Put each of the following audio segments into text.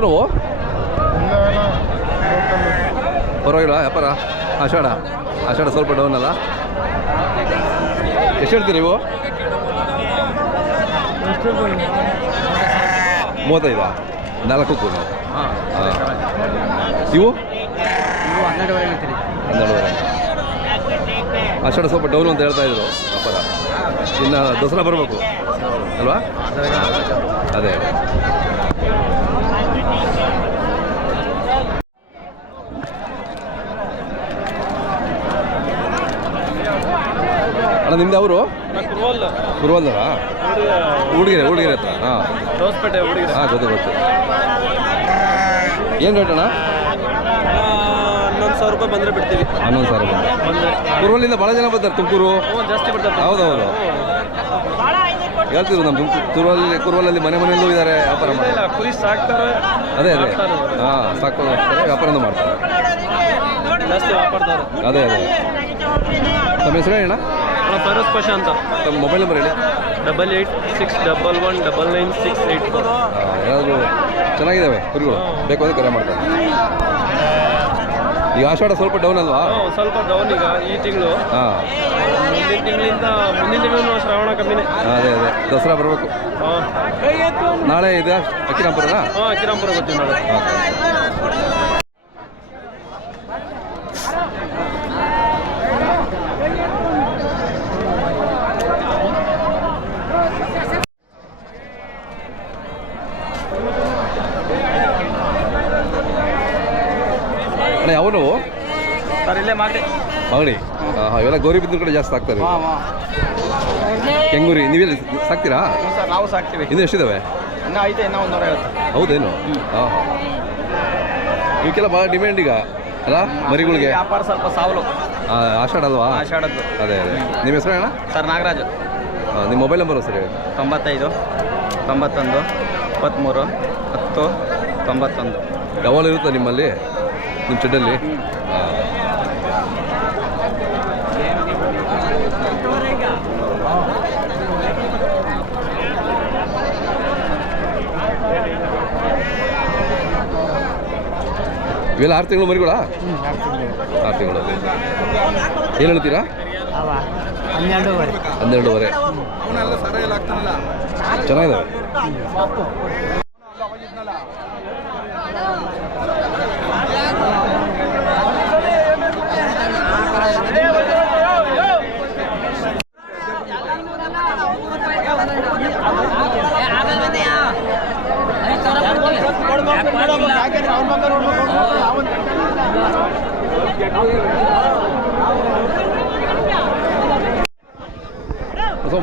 ನಾವು ಪರವಾಗಿಲ್ಲ ವ್ಯಾಪಾರ. ಆಷಾಢ. ಆಷಾಢ ಸ್ವಲ್ಪ ಡೌನ್ ಅಲ್ಲ. ಎಷ್ಟು ಹೇಳ್ತೀರಿ ನೀವು? ಮೂವತ್ತೈದಾ? ನಾಲ್ಕು ಕೂಡ ಹಾಂ ಇವು? ಹನ್ನೆರಡುವರೆ ಆಷಾಢ ಸ್ವಲ್ಪ ಡೌನ್ ಅಂತ ಹೇಳ್ತಾ ಇದ್ರು ವ್ಯಾಪಾರ. ಇನ್ನು ದಸರಾ ಬರಬೇಕು. ಅಲ್ವಾ? ಅದೇ. ಅಣ್ಣ ನಿಮ್ದು ಅವರು ಕುರುವಲ್ದರ ಹುಡುಗಿರೆ ಹುಡುಗಿರೆ ಹತ್ರ. ಹಾಂ. ಹಾಂ ಗೊತ್ತು ಗೊತ್ತು. ಏನು ರೇಟ್ ಅಣ್ಣ? ಹನ್ನೊಂದು ಸಾವಿರ ರೂಪಾಯಿ ಬಂದರೆ ಬಿಡ್ತೀವಿ. ಹನ್ನೊಂದು ಸಾವಿರ ರೂಪಾಯಿ. ಕುರುವಲ್ಲಿಂದ ಭಾಳ ಜನ ಬರ್ತಾರೆ ತುಮಕೂರು. ಜಾಸ್ತಿ ಬಿಡ್ತಾರೆ ಹೌದೌದು. ಹೇಳ್ತಿದ್ರು ನಮ್ಮ ತುಮಕೂರು ಕುರುವಲ್ಲಿ ಕುರುವಲ್ಲಲ್ಲಿ ಮನೆ ಮನೆಯಲ್ಲೂ ಇದ್ದಾರೆ ವ್ಯಾಪಾರ ಮಾಡ್ತಾರೆ ಇಲ್ಲ ಕುರಿ ಸಾಕ್ತಾರೆ ಅದೇ ಅದೇ. ಹಾಂ ಸಾಕು ಮಾಡ್ತಾರೆ. ವ್ಯಾಪಾರನೂ ಮಾಡ್ತಾರೆ ಅದೇ ಅದೇ. ತಮ್ಮ ಹೆಸರು ಹೇಳಣ್ಣ ಅಣ್ಣ? ಫೈರೋಸ್ ಪಾಷಾ ಅಂತ. ನಮ್ಮ ಮೊಬೈಲ್ ನಂಬರ್ ಹೇಳಿ. Double eight six double one double nine six eight four ಯಾರಾದರೂ ಚೆನ್ನಾಗಿದ್ದಾವೆ ಕುರಿಗಳು ಬೇಕು ಅಂದ್ರೆ ಕರೆ ಮಾಡ್ತಾರೆ. ಈಗ ಆಷಾಢ ಸ್ವಲ್ಪ ಡೌನ್ ಅಲ್ವಾ? ಸ್ವಲ್ಪ ಡೌನ್ ಈಗ ಈ ತಿಂಗಳು. ಹಾಂ. ಮುಂದಿನ ತಿಂಗಳಿಂದ ಮುಂದಿನ ತಿಂಗಳು ಶ್ರಾವಣ ಕಮ್ಮಿನೇ. ಅದೇ ಅದೇ. ದಸರಾ ಬರಬೇಕು. ಹಾಂ. ನಾಳೆ ಇದೆ ಅಕ್ಕಿರಾಂಪುರ ಹಾಂ ಅಕ್ಕಿರಾಂಪುರ ಬರ್ತೀವಿ ನಾಳೆ. ಅಣ್ಣ ಯಾವ ನಾವು ಸರ್ ಇಲ್ಲೇ ಮಾಡಿ ಮಗಡಿ? ಹಾಂ ಹಾಂ ಇವೆಲ್ಲ ಗೌರಿ ಬಿದ್ದು ಕಡೆ ಜಾಸ್ತಿ ಆಗ್ತಾರೆ ಕೆಂಗೂರಿ ನೀವೆಲ್ಲ ಸಾಕ್ತೀರಾ? ಸರ್ ನಾವು ಸಾಕ್ತೀವಿ. ಇನ್ನೂ ಎಷ್ಟಿದಾವೆ? ಇನ್ನೂ ಐತೆ ಇನ್ನೂ ಒಂದು ಐವತ್ತು. ಹೌದೇನು? ಹಾಂ. ಹಾಂ ಇವಕ್ಕೆಲ್ಲ ಭಾಳ ಡಿಮ್ಯಾಂಡ್ ಈಗ ಅಲ್ಲ ಮರಿಗಳಿಗೆ? ವ್ಯಾಪಾರ ಸ್ವಲ್ಪ ಸಾವಲು. ಆಷಾಢ ಅಲ್ವಾ? ಆಷಾಢದ್ದು. ಅದೇ ಅದೇ. ನಿಮ್ಮ ಹೆಸರು ಅಣ್ಣ? ಸರ್ ನಾಗರಾಜು. ನಿಮ್ಮ ಮೊಬೈಲ್ ನಂಬರು ಸರಿ ತೊಂಬತ್ತೈದು ತೊಂಬತ್ತೊಂದು ಇಪ್ಪತ್ತ್ಮೂರು ಹತ್ತು ತೊಂಬತ್ತೊಂದು. ಡಬಲ್ ಇರುತ್ತಾ ನಿಮ್ಮಲ್ಲಿ? ನಿಮ್ಮ ಚೆಡ್ಡಲ್ಲಿ ಇವೆಲ್ಲ ಆರು ತಿಂಗಳು ಮರಿಗಳಾ? ಆರು ತಿಂಗಳು. ಏನು ಹೇಳ್ತೀರಾ? ಹನ್ನೆರಡೂವರೆ. ಹನ್ನೆರಡುವರೆ. ಚೆನ್ನಾಗಿದ್ದಾವೆ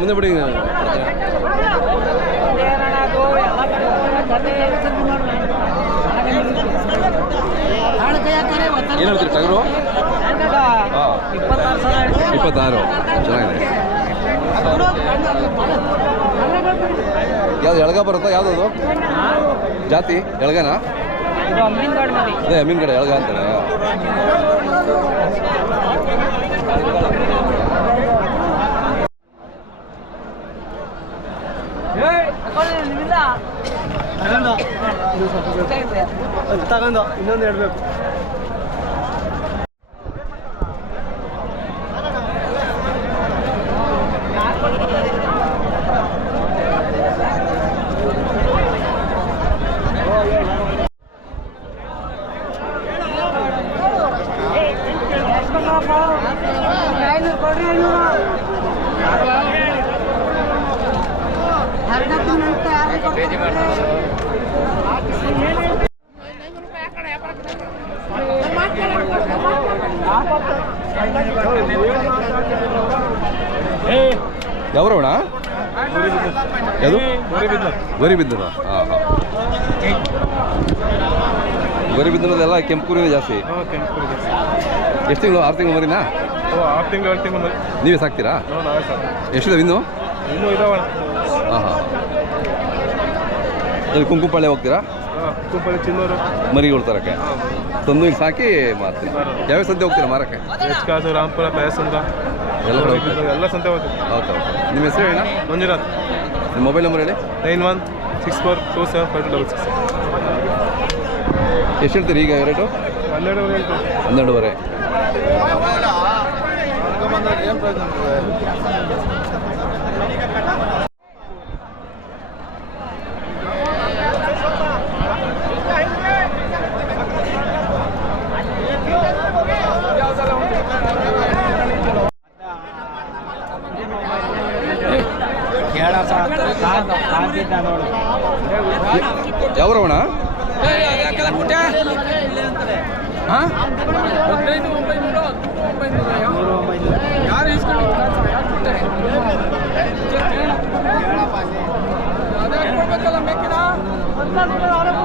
ಮುಂದೆ ಬಿಡಿ. ಏನು ಹೇಳ್ತೀರಿ ಟಗರು? ಇಪ್ಪತ್ತಾರು. ಚೆನ್ನಾಗಿದೆ. ಯಾವ್ದು ಎಳಗ ಬರುತ್ತಾ ಯಾವ್ದದು? ಜಾತಿ ಎಳಗನಾ? ಅದೇ ಅಮೀನ್ ಕಡೆ ಎಳಗ ಅಂತಾರೆ ತಗೊಂಡು. ಇನ್ನೊಂದು ಹೇಳ್ಬೇಕು. ಯಾವ್ರವಣ? ಯಾವುದು? ಗರಿಬಿದ್ದೂರು ಹಾಂ ಹಾಂ. ಗರಿಬಿದ್ದೂರದೆಲ್ಲ ಕೆಂಪು ಕುರಿನೇ ಜಾಸ್ತಿ. ಎಷ್ಟು ತಿಂಗಳು? ಆರು ತಿಂಗಳು ಮರಿನಾ ಆರು ತಿಂಗಳು ಏಳು ತಿಂಗಳು ನೀವೇ ಸಾಕ್ತೀರಾ? ಎಷ್ಟಿದೆ ಎಷ್ಟಿದಾವೆ ಇನ್ನು? ಇನ್ನೂ ಇದಾವಣ ಹಾಂ ಹಾಂ. ಅಲ್ಲಿ ಕುಂಕುಮಪಾಳ್ಯ ಹೋಗ್ತೀರಾ? ಹಾಂ ಮರಿಗಳು ತರಕ್ಕೆ. ತಂದು ಇಲ್ಲಿ ಸಾಕಿ ಮಾರ್ತೀನಿ. ಯಾವ್ಯಾವ ಸಂತೆ ಹೋಗ್ತೀರಾ ಮಾರಕ್ಕೆ? ಕಾಸು ರಾಮಪುರ ಎಲ್ಲ ಎಲ್ಲ ಸಂತೆ ಹೋಗ್ತೀವಿ. Okay okay. ನಿಮ್ಮ ಹೆಸರು ಹೇಳ ಮಂಜುನಾಥ್. ನಿಮ್ಮ ಮೊಬೈಲ್ ನಂಬರ್ ಹೇಳಿ. Nine one six four two seven five two double six. ಎಷ್ಟು ಹೇಳ್ತೀರಿ ಈಗ ರೇಟು? ಹನ್ನೆರಡುವರೆ ಹನ್ನೆರಡುವರೆ. Let's go.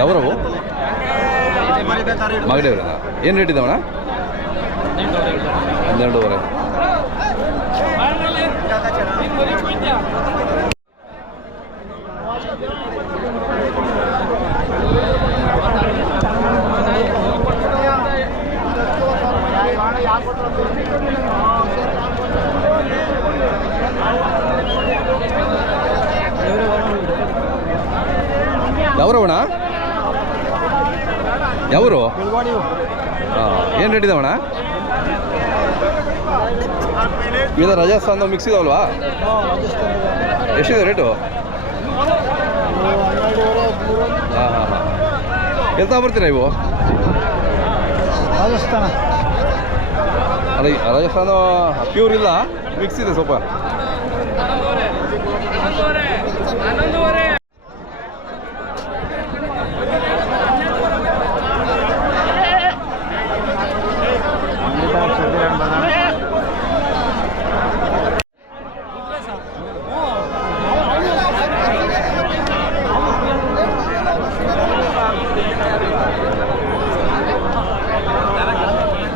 ಯಾವ್ರವು? ಮಾಗಡಿಯವ್ರಣ್ಣ ಏನು ರೇಟ್ ಇದಾವಣ ಹನ್ನೆರಡೂವರೆ. ಯಾವ್ರವಣ ಯಾವರು? ಹಾಂ ಏನು ರೇಟ್ ಇದೆ ಇದು ರಾಜಸ್ಥಾನ ಮಿಕ್ಸ್ ಇದಾವಲ್ವಾ? ಎಷ್ಟಿದೆ ರೇಟು ಹಾಂ ಹಾಂ ಹಾಂ. ಎಲ್ಲಿ ತಗೊಬರ್ತೀರಾ ಇವು ರಾಜಸ್ಥಾನ. ಅಲ್ಲ ರಾಜಸ್ಥಾನ ಪ್ಯೂರ್ ಇಲ್ಲ. ಮಿಕ್ಸ್ ಇದೆ ಸ್ವಲ್ಪ.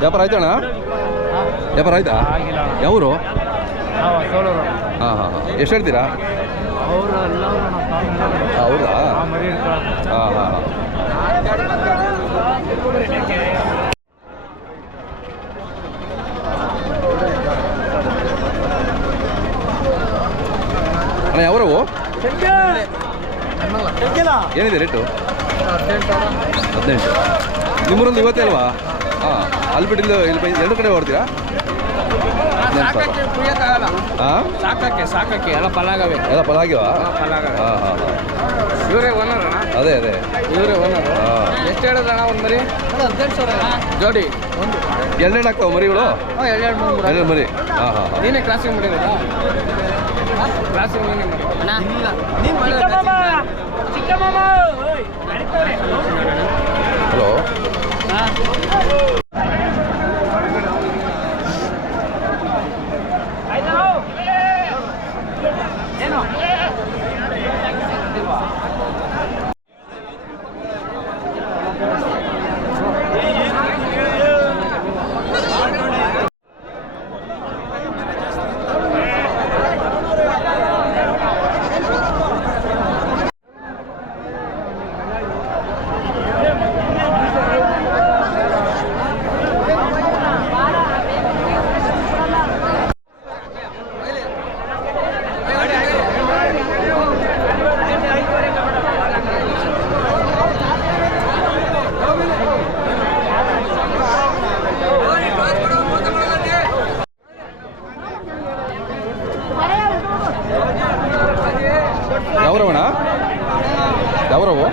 ವ್ಯಾಪಾರ ಆಯ್ತಣ್ಣ? ವ್ಯಾಪಾರ ಆಯ್ತಾ? ಯಾವರು? ಸೋಲೂರು. ಹಾಂ ಹಾಂ ಹಾಂ. ಎಷ್ಟು ಹೇಳ್ತೀರಾ? ಹೌದಾ? ಹಾಂ ಹಾಂ ಅಣ್ಣ ಯಾವರವು ಏನಿದೆ ರೇಟು? ಹದಿನೆಂಟು. ನಿಮ್ಮೂರಲ್ಲಿ ಇವತ್ತೇ ಅಲ್ವಾ? ಹಾಂ. ಅಲ್ಲಿ ಬಿಟ್ಟು ಇಲ್ಲಿ ಇಲ್ಲಿ ಎರಡು ಕಡೆ ಹೊಡ್ತೀರಾ? ಹಾಂ ಸಾಕಕ್ಕೆ ಸಾಕಕ್ಕೆ ಎಲ್ಲ ಪಲಾಗವೆ. ಎಲ್ಲ ಪಲಾಗಿವ? ಫಲಾಗವೆ ಹಾಂ ಹಾಂ ಹಾಂ. ಇವರೇ ಓನರ್ ಅಣ್ಣ? ಅದೇ ಅದೇ. ಇವರೇ ಓನರ್ ಎಷ್ಟು ಹೇಳೋದಣ್ಣ ಒಂದು ಮರಿ? ಜೋಡಿ. ಒಂದು ಎರಡೆರಡು ಆಗ್ತಾವ ಮರಿಗಳು? ಹಾಂ ಎರಡು ಎರಡು ಮೂರು ಮೂರು. ಎರಡು ಮರಿ. ಹಾಂ ಹಾಂ ನೀನೇ ಕ್ರಾಸಿಂಗ್ ಮಾಡಿರೋದಾ ಕ್ರಾಸಿಂಗ್ ನೀನೇ ಮಾಡಿ ಅಣ್ಣ ನೀನು ఎవరవనా? ఎవరవు?